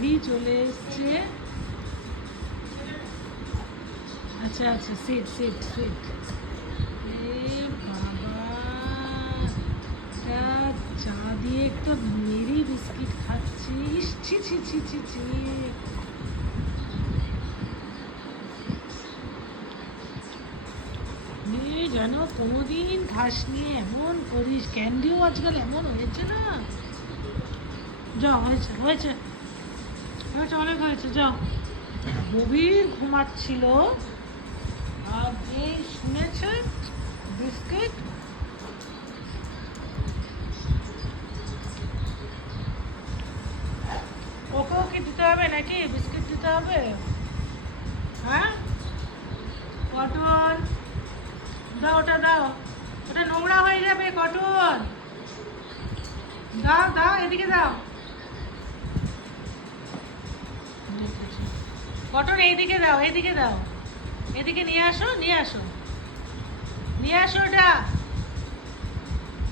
বান্ধবী চলে এসছে। আচ্ছা আচ্ছা, সিট সিট সিট। এ বাবা, চা দিয়ে একটা মেরি বিস্কিট খাচ্ছিস? ছি ছি ছি ছি ছি। যেন কোনোদিন খাসনি, এমন করিস। ক্যান্ডিও আজকাল এমন হয়েছে না। যাও, হয়েছে হয়েছে হয়েছে, অনেক হয়েছে, যাও। গভীর ঘুমাচ্ছিল আর এই শুনেছে বিস্কিট। ওকেও কি দিতে হবে নাকি? বিস্কিট দিতে হবে? হ্যাঁ, কটন দাও, ওটা দাও, ওটা নোংরা হয়ে যাবে। কটন দাও দাও, এদিকে দাও। কটন এইদিকে দাও, এইদিকে দাও, এদিকে নিয়ে আসো, নিয়ে আসো, নিয়ে আসো ওটা।